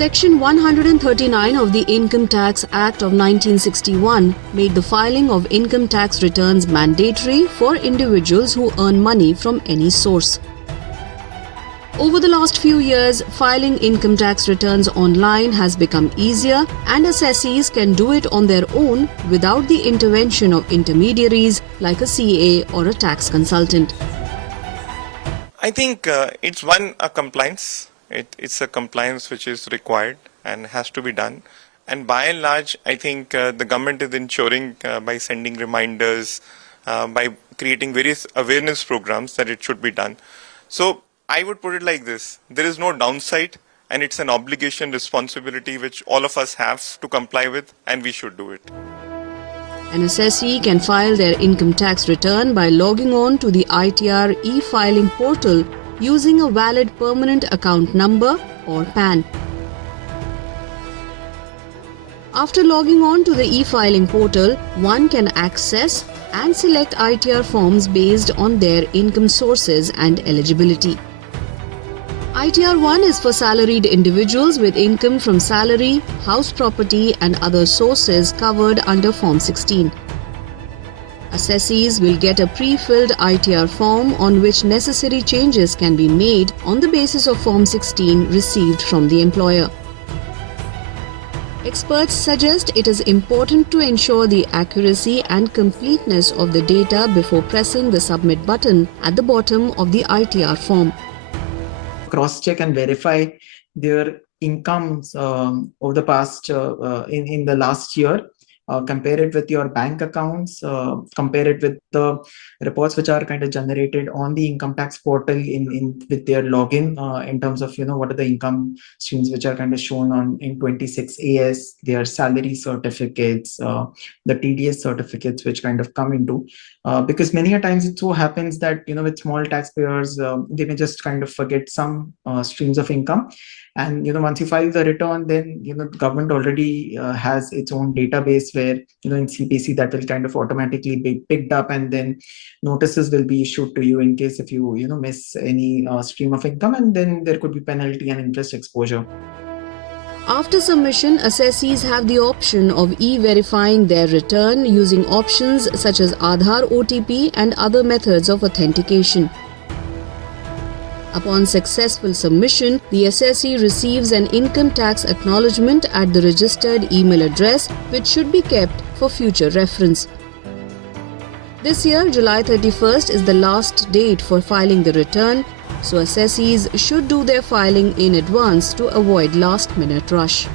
Section 139 of the Income Tax Act of 1961 made the filing of income tax returns mandatory for individuals who earn money from any source. Over the last few years, filing income tax returns online has become easier, and assessees can do it on their own without the intervention of intermediaries like a CA or a tax consultant. I think it's a compliance. It's a compliance which is required and has to be done. And by and large, I think the government is ensuring by sending reminders, by creating various awareness programs that it should be done. So I would put it like this: there is no downside, and it's an obligation, responsibility which all of us have to comply with, and we should do it. An assessee can file their income tax return by logging on to the ITR e-filing portal using a valid permanent account number or PAN. After logging on to the e-filing portal, one can access and select ITR forms based on their income sources and eligibility. ITR 1 is for salaried individuals with income from salary, house property and other sources covered under Form 16. Assessees will get a pre-filled ITR form on which necessary changes can be made on the basis of Form 16 received from the employer. Experts suggest it is important to ensure the accuracy and completeness of the data before pressing the submit button at the bottom of the ITR form. Cross-check and verify their incomes over the past in the last year. Compare it with your bank accounts, compare it with the reports which are kind of generated on the income tax portal with their login in terms of, what are the income streams which are kind of shown on in 26AS, their salary certificates, the TDS certificates which kind of come into, because many a times it so happens that, with small taxpayers, they may just kind of forget some streams of income. And, once you file the return, then, the government already has its own database where, in CPC that will kind of automatically be picked up, and then notices will be issued to you in case if you, miss any stream of income, and then there could be penalty and interest exposure. After submission, assessees have the option of e-verifying their return using options such as Aadhaar OTP and other methods of authentication. Upon successful submission, the assessee receives an income tax acknowledgement at the registered email address, which should be kept for future reference. This year, July 31st is the last date for filing the return, so assessees should do their filing in advance to avoid last-minute rush.